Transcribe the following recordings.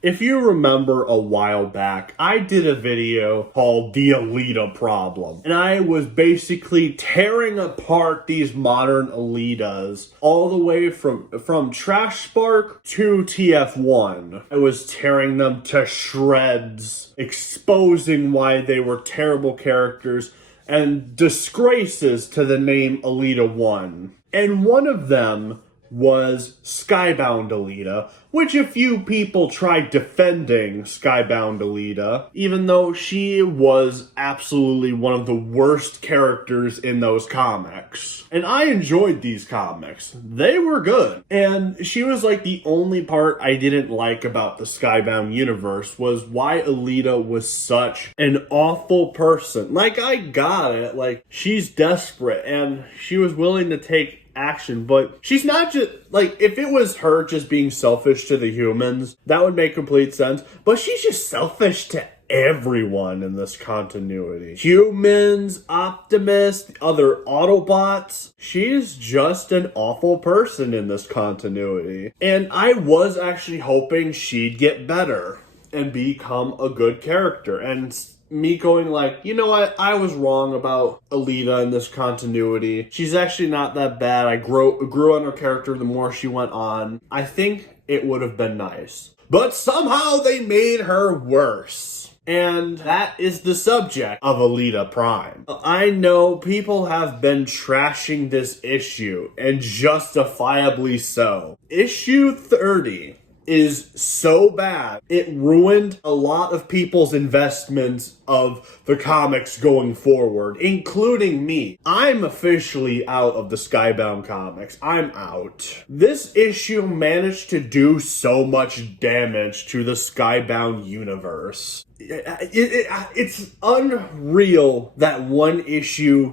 If you remember a while back, I did a video called The Elita Problem. And I was basically tearing apart these modern Elitas all the way from Trash Spark to TF1. I was tearing them to shreds, exposing why they were terrible characters and disgraces to the name Elita 1. And one of them was Skybound Elita, which a few people tried defending Skybound Elita, even though she was absolutely one of the worst characters in those comics. And I enjoyed these comics. They were good. And she was like the only part I didn't like about the Skybound universe was why Elita was such an awful person. Like, I got it. Like, she's desperate and she was willing to take action, but she's not just like, if it was her just being selfish to the humans, that would make complete sense, but she's just selfish to everyone in this continuity. Humans, Optimus, other Autobots. She's just an awful person in this continuity. And I was actually hoping she'd get better and become a good character. And me going like, you know what, I was wrong about Elita in this continuity. She's actually not that bad. I grew on her character the more she went on. I think it would have been nice. But somehow they made her worse. And that is the subject of Elita Prime. I know people have been trashing this issue, and justifiably so. Issue 30 is so bad, it ruined a lot of people's investments of the comics going forward, including me. I'm officially out of the Skybound comics. I'm out. This issue managed to do so much damage to the Skybound universe. It's unreal that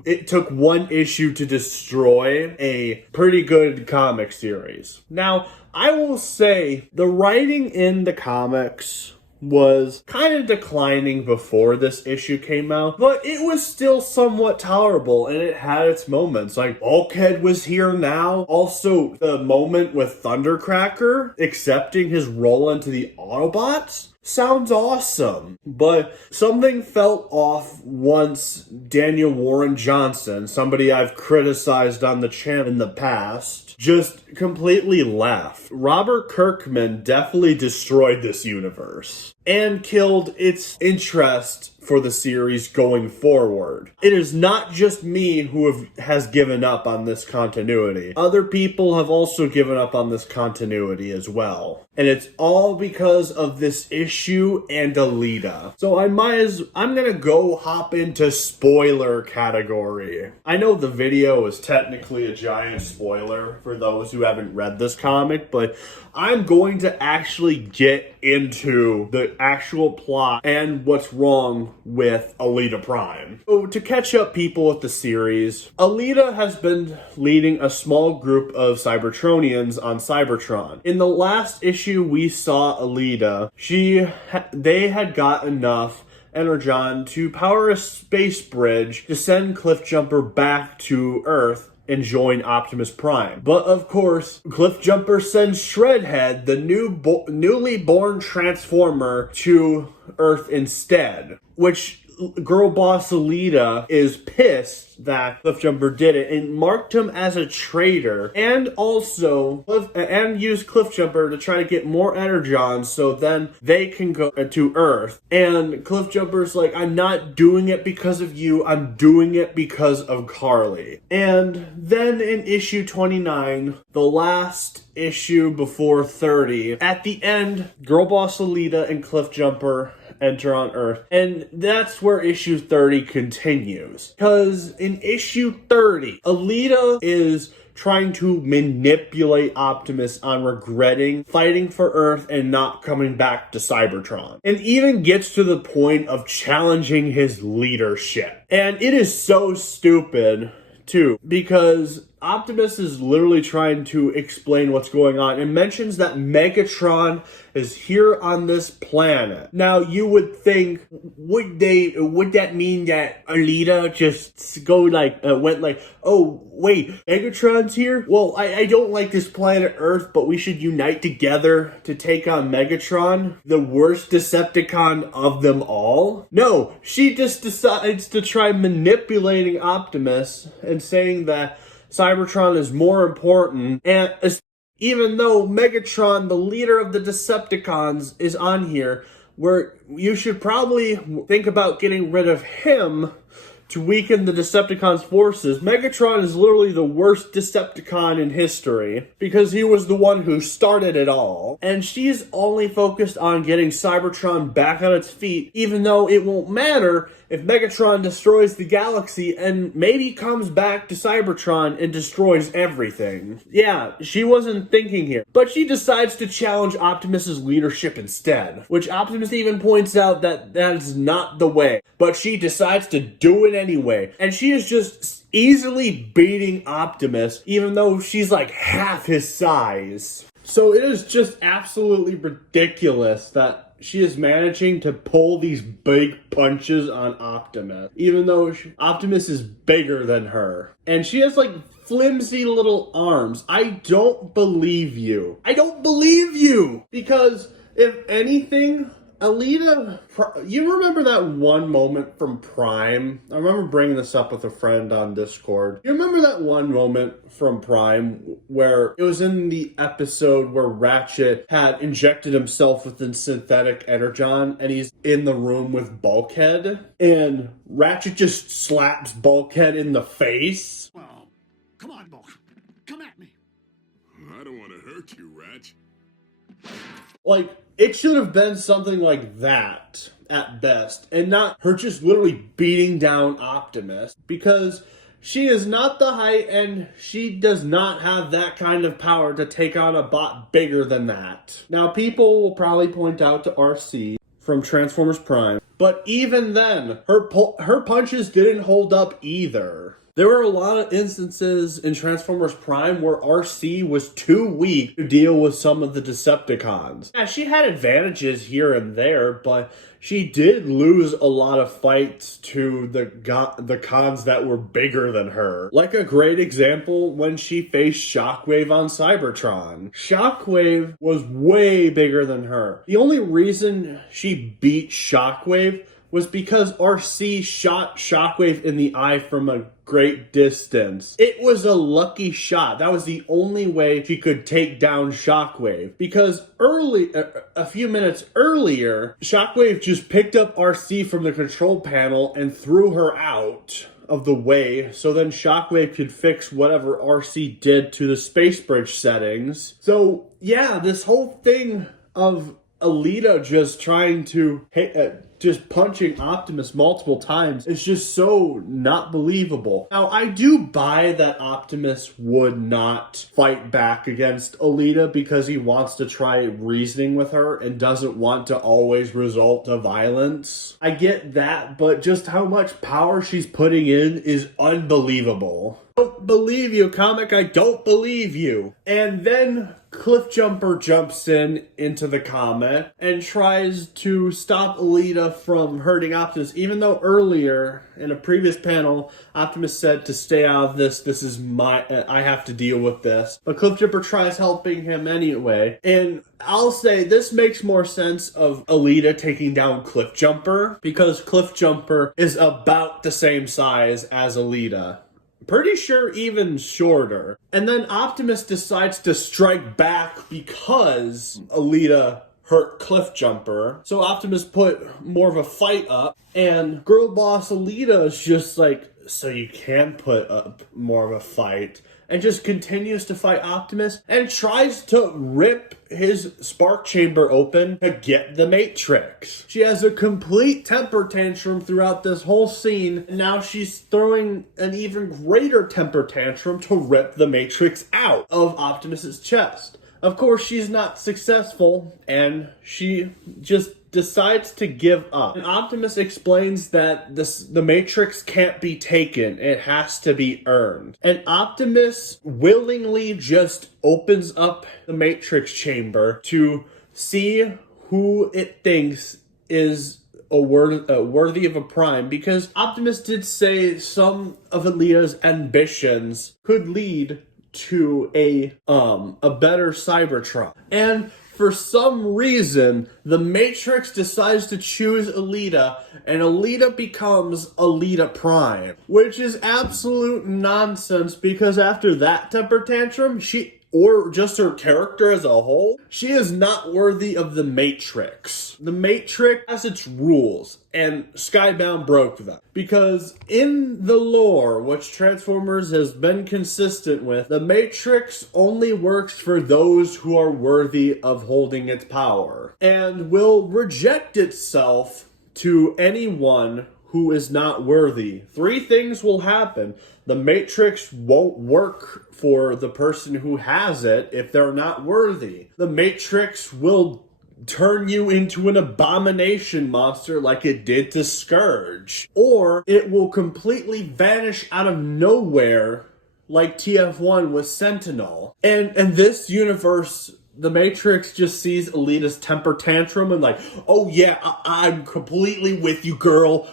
it took one issue to destroy a pretty good comic series. Now, I will say the writing in the comics was kind of declining before this issue came out, but it was still somewhat tolerable and it had its moments. Like, Bulkhead was here now. Also, the moment with Thundercracker accepting his role into the Autobots sounds awesome, but something felt off once Daniel Warren Johnson, somebody I've criticized on the channel in the past, just completely left. Robert Kirkman definitely destroyed this universe and killed its interest for the series going forward. It is not just me who has given up on this continuity. Other people have also given up on this continuity as well. And it's all because of this issue and Elita. So I'm gonna go hop into spoiler category. I know the video is technically a giant spoiler for those who haven't read this comic, but I'm going to actually get into the actual plot and what's wrong with Elita Prime. So to catch up people with the series, Elita has been leading a small group of Cybertronians on Cybertron. In the last issue we saw Elita, they had got enough energon to power a space bridge to send Cliffjumper back to Earth and join Optimus Prime. But of course, Cliffjumper sends Shredhead, the newly born Transformer, to Earth instead, which Girl Boss Elita is pissed that Cliffjumper did it and marked him as a traitor, and also used Cliffjumper to try to get more energon so then they can go to Earth. And Cliffjumper's like, I'm not doing it because of you, I'm doing it because of Carly. And then in issue 29, the last issue before 30, at the end, Girl Boss Elita and Cliffjumper enter on Earth, and that's where issue 30 continues. Because in issue 30, Elita is trying to manipulate Optimus on regretting fighting for Earth and not coming back to Cybertron. And even gets to the point of challenging his leadership. And it is so stupid too, because Optimus is literally trying to explain what's going on and mentions that Megatron is here on this planet. Now, you would think, would that mean that Elita just went like, oh, wait, Megatron's here? Well, I don't like this planet Earth, but we should unite together to take on Megatron, the worst Decepticon of them all? No, she just decides to try manipulating Optimus and saying that Cybertron is more important, and even though Megatron, the leader of the Decepticons, is on here, where you should probably think about getting rid of him to weaken the Decepticons' forces. Megatron is literally the worst Decepticon in history, because he was the one who started it all. And she's only focused on getting Cybertron back on its feet, even though it won't matter if Megatron destroys the galaxy and maybe comes back to Cybertron and destroys everything. Yeah, she wasn't thinking here. But she decides to challenge Optimus's leadership instead, which Optimus even points out that is not the way. But she decides to do it anyway. And she is just easily beating Optimus, even though she's like half his size. So it is just absolutely ridiculous that she is managing to pull these big punches on Optimus, even though Optimus is bigger than her. And she has like flimsy little arms. I don't believe you. I don't believe you! Because if anything, Elita, you remember that one moment from Prime? I remember bringing this up with a friend on Discord. You remember that one moment from Prime where it was in the episode where Ratchet had injected himself with a synthetic energon and he's in the room with Bulkhead and Ratchet just slaps Bulkhead in the face? Well, come on, Bulk. Come at me. I don't want to hurt you, Ratch. Like, it should have been something like that at best, and not her just literally beating down Optimus, because she is not the height and she does not have that kind of power to take on a bot bigger than that. Now, people will probably point out to RC from Transformers Prime, but even then, her punches didn't hold up either. There were a lot of instances in Transformers Prime where RC was too weak to deal with some of the Decepticons. Yeah, she had advantages here and there, but she did lose a lot of fights to the cons that were bigger than her. Like a great example, when she faced Shockwave on Cybertron. Shockwave was way bigger than her. The only reason she beat Shockwave was because RC shot Shockwave in the eye from a great distance. It was a lucky shot. That was the only way she could take down Shockwave. Because a few minutes earlier, Shockwave just picked up RC from the control panel and threw her out of the way, so then Shockwave could fix whatever RC did to the space bridge settings. So yeah, this whole thing of Elita just trying to just punching Optimus multiple times is just so not believable. Now, I do buy that Optimus would not fight back against Elita because he wants to try reasoning with her and doesn't want to always resort to violence. I get that, but just how much power she's putting in is unbelievable. I don't believe you, comic. I don't believe you. And then Cliffjumper jumps into the comet and tries to stop Elita from hurting Optimus, even though earlier in a previous panel Optimus said to stay out of this. This is I have to deal with this. But Cliffjumper tries helping him anyway. And I'll say this makes more sense of Elita taking down Cliffjumper because Cliffjumper is about the same size as Elita. Pretty sure even shorter. And then Optimus decides to strike back because Elita hurt Cliffjumper. So Optimus put more of a fight up, and Girl Boss Elita is just like, so you can put up more of a fight, and just continues to fight Optimus and tries to rip his spark chamber open to get the Matrix. She has a complete temper tantrum throughout this whole scene, and now she's throwing an even greater temper tantrum to rip the Matrix out of Optimus's chest. Of course, she's not successful, and she just decides to give up. And Optimus explains that the Matrix can't be taken. It has to be earned. And Optimus willingly just opens up the Matrix chamber to see who it thinks is worthy of a prime, because Optimus did say some of Elita's ambitions could lead to a better Cybertron. And for some reason, the Matrix decides to choose Elita, and Elita becomes Elita Prime, which is absolute nonsense, because after that temper tantrum, or just her character as a whole, she is not worthy of the Matrix. The Matrix has its rules, and Skybound broke them. Because in the lore, which Transformers has been consistent with, the Matrix only works for those who are worthy of holding its power, and will reject itself to anyone who is not worthy. 3 things will happen. The Matrix won't work for the person who has it if they're not worthy. The Matrix will turn you into an abomination monster like it did to Scourge. Or it will completely vanish out of nowhere like TF1 with Sentinel. And this universe, the Matrix just sees Elita's temper tantrum and like, oh yeah, I'm completely with you, girl.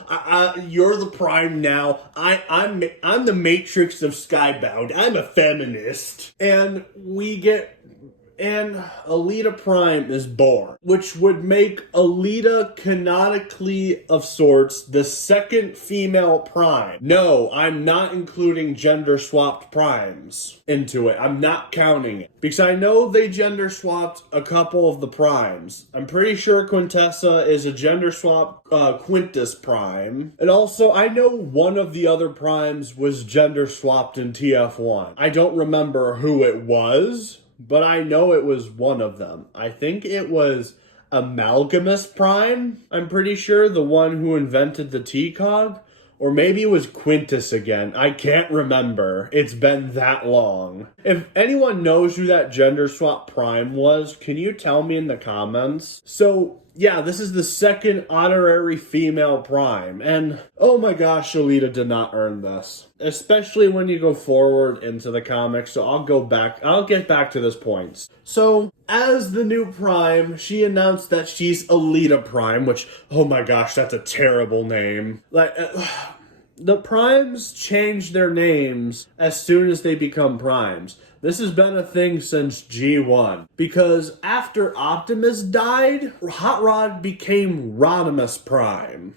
You're the Prime now. I'm the Matrix of Skybound. I'm a feminist. And Elita Prime is born, which would make Elita canonically of sorts the second female Prime. No, I'm not including gender-swapped Primes into it. I'm not counting it. Because I know they gender-swapped a couple of the Primes. I'm pretty sure Quintessa is a gender-swapped Quintus Prime. And also, I know one of the other Primes was gender-swapped in TF1. I don't remember who it was, but I know it was one of them. I think it was Amalgamus Prime, I'm pretty sure, the one who invented the T-Cog. Or maybe it was Quintus again. I can't remember. It's been that long. If anyone knows who that gender swap Prime was, can you tell me in the comments? So, yeah, this is the second honorary female Prime. And, oh my gosh, Elita did not earn this. Especially when you go forward into the comics. So I'll get back to this point. So, as the new Prime, she announced that she's Elita Prime, which, oh my gosh, that's a terrible name. The Primes change their names as soon as they become Primes. This has been a thing since G1. Because after Optimus died, Hot Rod became Rodimus Prime.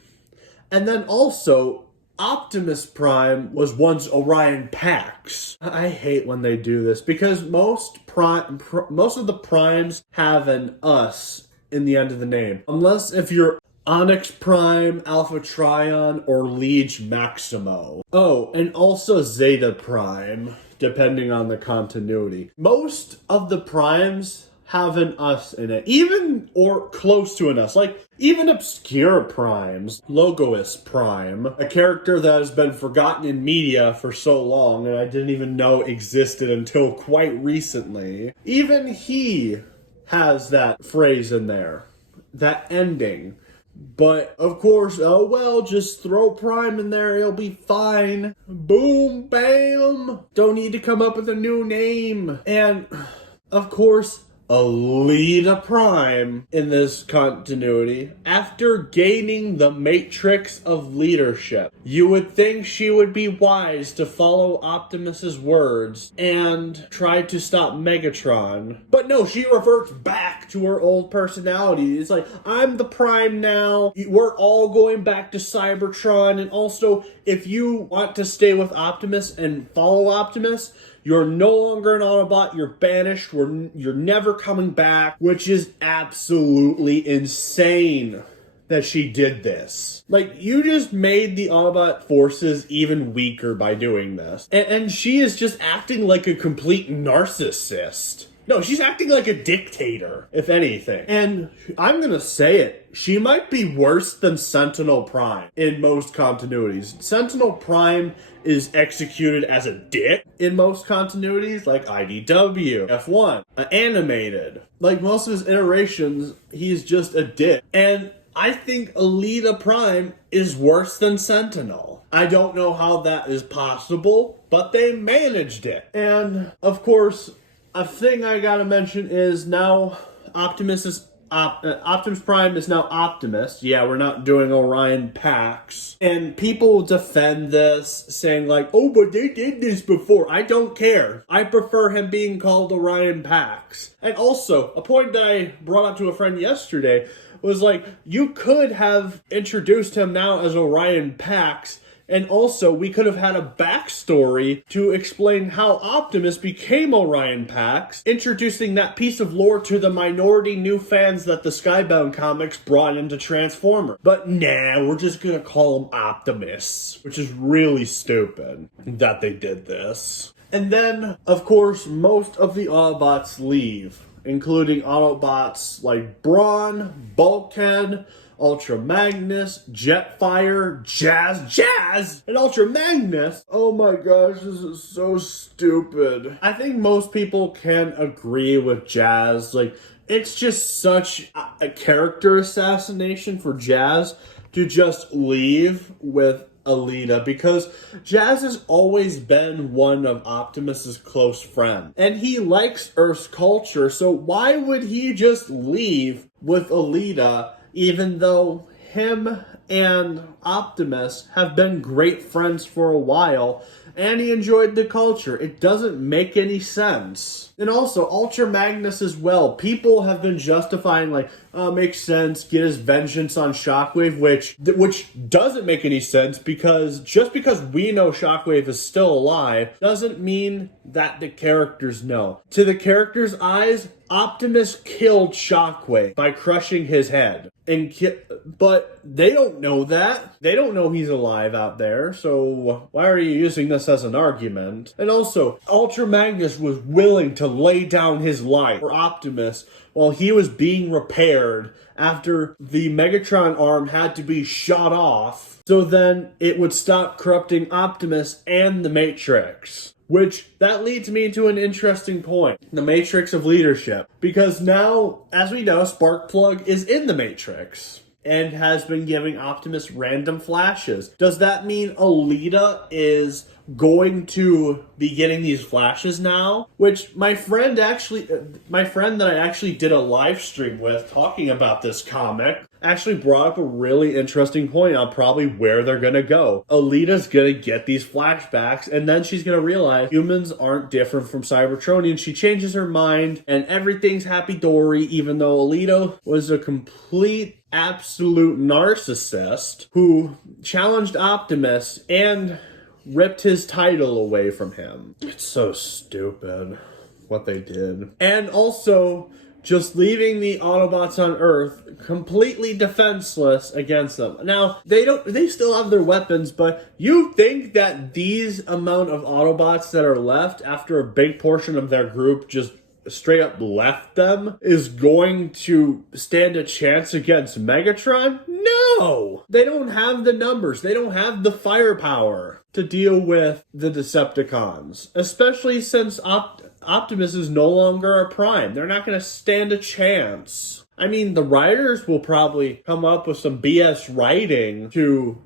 And then also, Optimus Prime was once Orion Pax. I hate when they do this because most of the Primes have an us in the end of the name. Unless if you're Onyx Prime, Alpha Trion, or Liege Maximo. Oh, and also Zeta Prime, depending on the continuity. Most of the Primes have an us in it, even or close to an us, like even obscure Primes. Logois Prime, a character that has been forgotten in media for so long and I didn't even know existed until quite recently. Even he has that phrase in there, that ending. But, of course, oh well, just throw Prime in there, it'll be fine. Boom, bam! Don't need to come up with a new name. And, of course, Elita Prime in this continuity, after gaining the Matrix of Leadership. You would think she would be wise to follow Optimus's words and try to stop Megatron. But no, she reverts back to her old personality. It's like, I'm the Prime now, we're all going back to Cybertron, and also, if you want to stay with Optimus and follow Optimus, you're no longer an Autobot, you're banished, you're never coming back, which is absolutely insane that she did this. Like, you just made the Autobot forces even weaker by doing this. And she is just acting like a complete narcissist. No, she's acting like a dictator, if anything. And I'm gonna say it, she might be worse than Sentinel Prime in most continuities. Sentinel Prime is executed as a dick in most continuities, like IDW, F1, animated. Like most of his iterations, he's just a dick. And I think Elita Prime is worse than Sentinel. I don't know how that is possible, but they managed it. And, of course, a thing I gotta mention is now Optimus Prime is now Optimus. Yeah, we're not doing Orion Pax. And people defend this, saying like, oh, but they did this before. I don't care. I prefer him being called Orion Pax. And also, a point that I brought up to a friend yesterday was like, you could have introduced him now as Orion Pax, and also we could have had a backstory to explain how Optimus became Orion Pax, introducing that piece of lore to the minority new fans that the Skybound comics brought into Transformers. But nah, we're just gonna call him Optimus, which is really stupid that they did this. And then, of course, most of the Autobots leave, including Autobots like Brawn, Bulkhead, Ultra Magnus, Jetfire, Jazz, and Ultra Magnus. Oh my gosh, this is so stupid. I think most people can agree with Jazz. Like, it's just such a character assassination for Jazz to just leave with Elita, because Jazz has always been one of Optimus's close friends, and he likes Earth's culture, so why would he just leave with Elita, even though him and Optimus have been great friends for a while, and he enjoyed the culture? It doesn't make any sense. And also, Ultra Magnus as well. People have been justifying, like, makes sense, get his vengeance on Shockwave, which doesn't make any sense, because just because we know Shockwave is still alive doesn't mean that the characters know. To the characters' eyes, Optimus killed Shockwave by crushing his head. But they don't know that. They don't know he's alive out there, so why are you using this as an argument? And also, Ultra Magnus was willing to lay down his life for Optimus while he was being repaired after the Megatron arm had to be shot off, so then it would stop corrupting Optimus and the Matrix. Which, that leads me to an interesting point. The Matrix of leadership. Because now, as we know, Sparkplug is in the Matrix and has been giving Optimus random flashes. Does that mean Elita is going to be getting these flashes now? Which my friend that I actually did a live stream with talking about this comic actually brought up a really interesting point on probably where they're gonna go. Elita's gonna get these flashbacks, and then she's gonna realize humans aren't different from Cybertronians. She changes her mind, and everything's happy-dory, even though Elita was a complete, absolute narcissist who challenged Optimus and ripped his title away from him. It's so stupid what they did. And also, just leaving the Autobots on Earth completely defenseless against them. Now, they still have their weapons, but you think that these amount of Autobots that are left after a big portion of their group just straight up left them is going to stand a chance against Megatron? No! They don't have the numbers. They don't have the firepower to deal with the Decepticons. Especially since Optimus is no longer a Prime. They're not going to stand a chance. I mean, the writers will probably come up with some BS writing to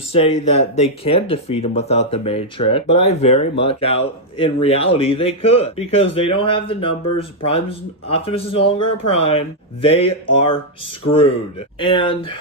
say that they can defeat him without the Matrix, but I very much doubt in reality they could, because they don't have the numbers. Optimus is no longer a Prime. They are screwed. And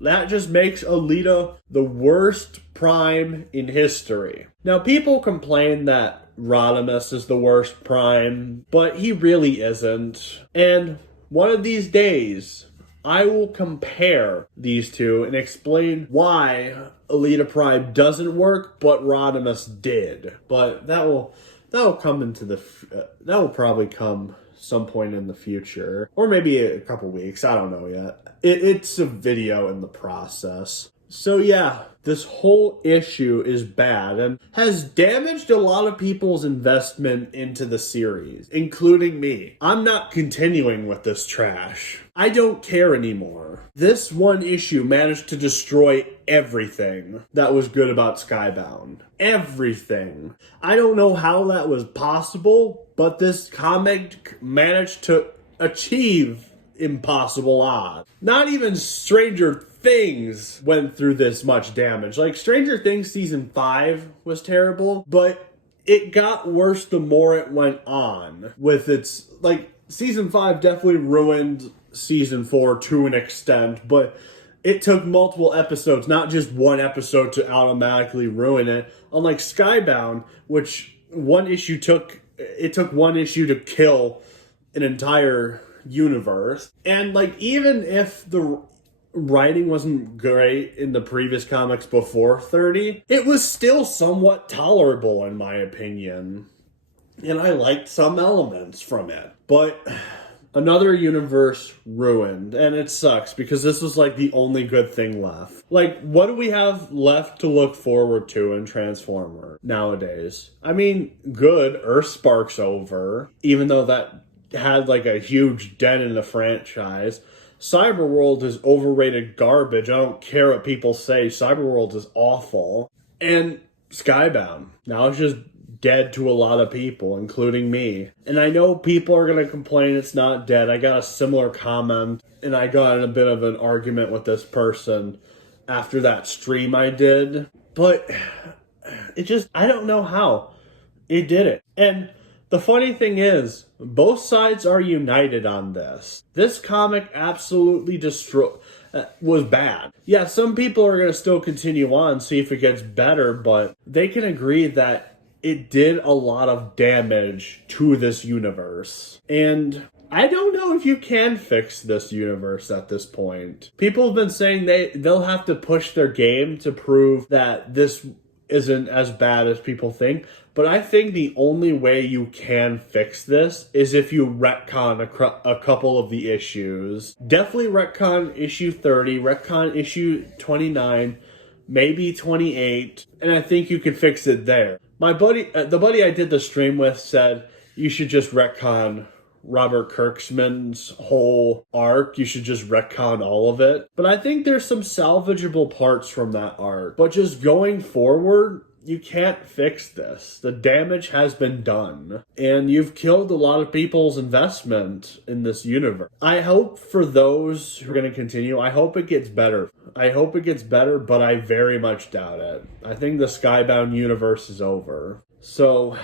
that just makes Elita the worst Prime in history. Now, people complain that Rodimus is the worst Prime, but he really isn't. And one of these days, I will compare these two and explain why Elita Prime doesn't work, but Rodimus did. But that will come that will probably come some point in the future, or maybe a couple weeks. I don't know yet. It's a video in the process. So yeah, this whole issue is bad and has damaged a lot of people's investment into the series, including me. I'm not continuing with this trash. I don't care anymore. This one issue managed to destroy everything that was good about Skybound. Everything. I don't know how that was possible, but this comic managed to achieve impossible odds. Not even Stranger Things went through this much damage. Like, Stranger Things season 5 was terrible, but it got worse the more it went on with its, like, season 5 definitely ruined season 4 to an extent, but it took multiple episodes, not just one episode, to automatically ruin it. Unlike Skybound, which took one issue to kill an entire universe. And like, even if the writing wasn't great in the previous comics before 30, it was still somewhat tolerable in my opinion. And I liked some elements from it. But another universe ruined, and it sucks because this was like the only good thing left. Like, what do we have left to look forward to in Transformer nowadays? I mean, good, Earthspark's over, even though that had like a huge dent in the franchise. Cyberworld is overrated garbage. I don't care what people say. Cyberworld is awful. And Skybound, now it's just dead to a lot of people, including me. And I know people are going to complain it's not dead. I got a similar comment, and I got in a bit of an argument with this person after that stream I did. But it just, I don't know how it did it. And the funny thing is, both sides are united on this. This comic absolutely was bad. Yeah, some people are going to still continue on, see if it gets better, but they can agree that it did a lot of damage to this universe. And I don't know if you can fix this universe at this point. People have been saying they'll have to push their game to prove that this isn't as bad as people think. But I think the only way you can fix this is if you retcon a couple of the issues. Definitely retcon issue 30, retcon issue 29, maybe 28, and I think you can fix it there. My buddy, the buddy I did the stream with, said you should just retcon Robert Kirkman's whole arc. You should just retcon all of it. But I think there's some salvageable parts from that arc. But just going forward, you can't fix this. The damage has been done. And you've killed a lot of people's investment in this universe. I hope for those who are going to continue, I hope it gets better. I hope it gets better, but I very much doubt it. I think the Skybound universe is over. So,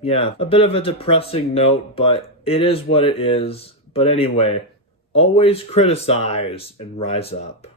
yeah, a bit of a depressing note, but it is what it is. But anyway, always criticize and rise up.